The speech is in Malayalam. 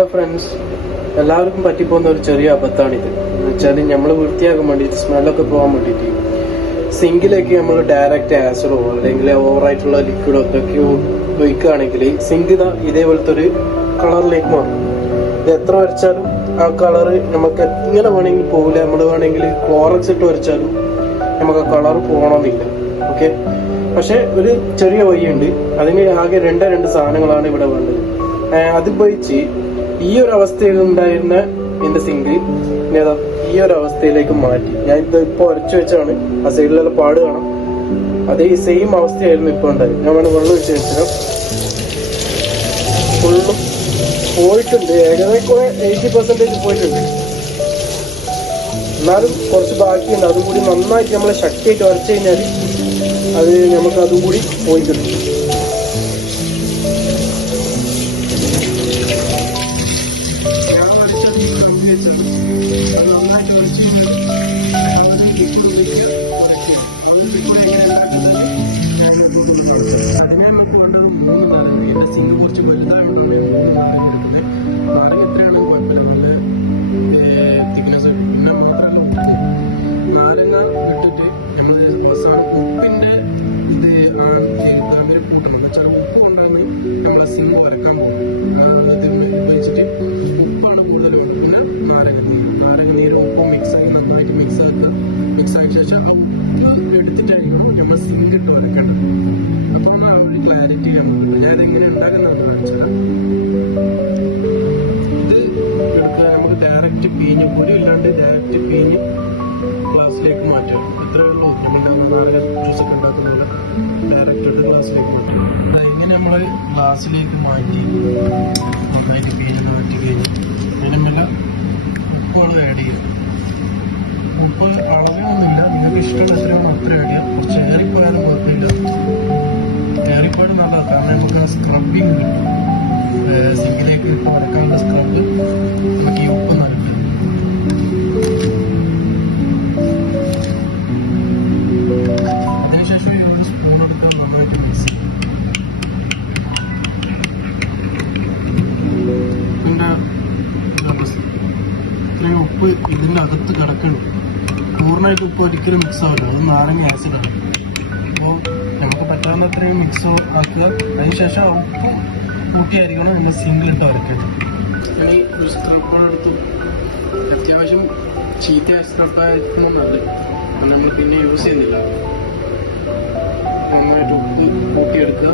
ഹലോ ഫ്രണ്ട്സ്, എല്ലാവർക്കും പറ്റിപ്പോകുന്ന ഒരു ചെറിയ അബദ്ധമാണിത്. എന്ന് വെച്ചാൽ നമ്മൾ വൃത്തിയാക്കാൻ വേണ്ടിയിട്ട് സ്മെല്ലൊക്കെ പോകാൻ വേണ്ടിയിട്ട് സിങ്കിലേക്ക് നമ്മൾ ഡയറക്റ്റ് ആസിഡോ അല്ലെങ്കിൽ ഓവറായിട്ടുള്ള ലിക്വിഡോ ഒക്കെ ഒഴിക്കുകയാണെങ്കിൽ സിങ്ക് ഇതേപോലത്തെ ഒരു കളറിലേക്ക് മാറും. ഇത് എത്ര വരച്ചാലും ആ കളറ് നമുക്ക് ഇങ്ങനെ വേണമെങ്കിൽ പോകില്ല. നമ്മൾ വേണമെങ്കിൽ ക്ലോറക്സ് ഇട്ട് വരച്ചാലും നമുക്ക് ആ കളർ പോകണമെന്നില്ല. ഓക്കെ, പക്ഷെ ഒരു ചെറിയ വഴിയുണ്ട്. അതിന് ആകെ രണ്ട് സാധനങ്ങളാണ് ഇവിടെ വേണ്ടത്. അതുപയോഗിച്ച് ഈ ഒരു അവസ്ഥയിൽ ഉണ്ടായിരുന്ന എന്റെ സിങ്ക് ഈ ഒരു അവസ്ഥയിലേക്ക് മാറ്റി. ഞാൻ ഇപ്പൊ ഉരച്ചു വെച്ചാണ്. ആ സൈഡിലുള്ള പാട് കാണാം. അതേ സെയിം അവസ്ഥയായിരുന്നു ഇപ്പൊ ഉണ്ടായത്. ഞാൻ വേണം വെള്ളം ഒഴിച്ച് വെച്ചാൽ ഫുള്ളും പോയിട്ടുണ്ട്. ഏകദേശം 80% പോയിട്ടുണ്ട്. എന്നാലും കുറച്ച് ബാക്കിയുണ്ട്. അതും കൂടി നന്നായിട്ട് നമ്മളെ ശക്തിയായിട്ട് ഉരച്ചു കഴിഞ്ഞാൽ അത് നമുക്ക് അതും കൂടി പോയി കിട്ടും. സിങ്ക് കുറച്ച് വലുതായതുകൊണ്ട് നാരങ്ങ എത്രയാണ് കുഴപ്പമില്ല. തിക്നെസ് പിന്നെ മാത്രമല്ല നാരങ്ങ ഇട്ടിട്ട് നമ്മൾ അവസാനം ഉപ്പിന്റെ താമര കൂട്ടണം. വെച്ചാൽ ഉപ്പ് കൊണ്ടാണ് നമ്മളെ സിങ്ക് വരക്കാൻ പോകുന്നത്. ഉപയോഗിച്ചിട്ട് ഉപ്പാണ് കൂടുതൽ വേണം. പിന്നെ നാരങ്ങ ഉപ്പും മിക്സാക്കി നന്നായിട്ട് മിക്സ് ആക്കിയ ശേഷം ആ ഉപ്പ് എടുത്തിട്ടായിരിക്കും നമ്മൾ സിങ്ക് ഇട്ട് വരക്കേണ്ടത്. അപ്പോൾ ആ ഒരു ക്ലാരിറ്റി നമുക്ക് കിട്ടും. ഞാൻ ഇതെങ്ങനെ ഉണ്ടാക്കുന്നതെന്ന് കാണിച്ചാൽ ഇത് എടുക്കുക. നമുക്ക് ഡയറക്റ്റ് പീഞ്ഞ് പൊടി ഇല്ലാണ്ട് ഡയറക്റ്റ് പീഞ്ഞ് ഗ്ലാസ്സിലേക്ക് മാറ്റാം. ഇത്രയേ ഉള്ളൂ. നാരങ്ങ ജ്യൂസൊക്കെ ഉണ്ടാക്കുന്നത് ഡയറക്റ്റ് ഇട്ട് ഗ്ലാസ്സിലേക്ക് മാറ്റാം. ഇങ്ങനെ നമ്മൾ ഗ്ലാസ്സിലേക്ക് മാറ്റി നന്നായിട്ട് പീഞ്ഞ് മാറ്റി കഴിഞ്ഞ് അതിന് മേലെ ഉപ്പുകൾ ആഡ് ചെയ്യും. ഉപ്പ് അളവൊന്നുമില്ല, നിങ്ങൾക്ക് ഇഷ്ടമുള്ള എത്രയാണോ അത്ര ആഡ് ചെയ്യാം. കുറച്ച് ഏറിപ്പോയാലും കുഴപ്പമില്ല. ഏറിപ്പോയാലും നല്ലതാണ്. കാരണം നമുക്ക് സ്ക്രബിങ് കിട്ടും. സിങ്കിലേക്ക് വരക്കാനുള്ള സ്ക്രബ് നമുക്ക് ഈ ഉപ്പ് നൽകും. അതിനുശേഷം ഈ ഒരു സ്പൂൺ എടുത്ത് നന്നായിട്ട് മിക്സ് ചെയ്യും. പിന്നെ ഇത്രയും ഉപ്പ് ഇതിൻ്റെ അകത്ത് കിടക്കണം. പൂർണ്ണമായിട്ട് ഉപ്പ് ഒരിക്കലും മിക്സ് ആവില്ല. അത് നാരങ്ങ ആസിഡാണ്. അപ്പോൾ നമുക്ക് പറ്റാവുന്ന അത്രയും മിക്സ് ആക്കുക. അതിനുശേഷം ഉപ്പും കൂട്ടിയായിരിക്കണം നമ്മൾ സിങ്കിലിട്ട് വരയ്ക്കേണ്ടത്. ഇനി ഒരു സ്ക്രീൻ എടുത്ത് അത്യാവശ്യം ചീത്ത സ്ക്രബായിരിക്കണം നല്ലത്. നമ്മൾ പിന്നെ യൂസ് ചെയ്യുന്നില്ല. നന്നായിട്ട് ഉപ്പ് കൂട്ടിയെടുക്കുക.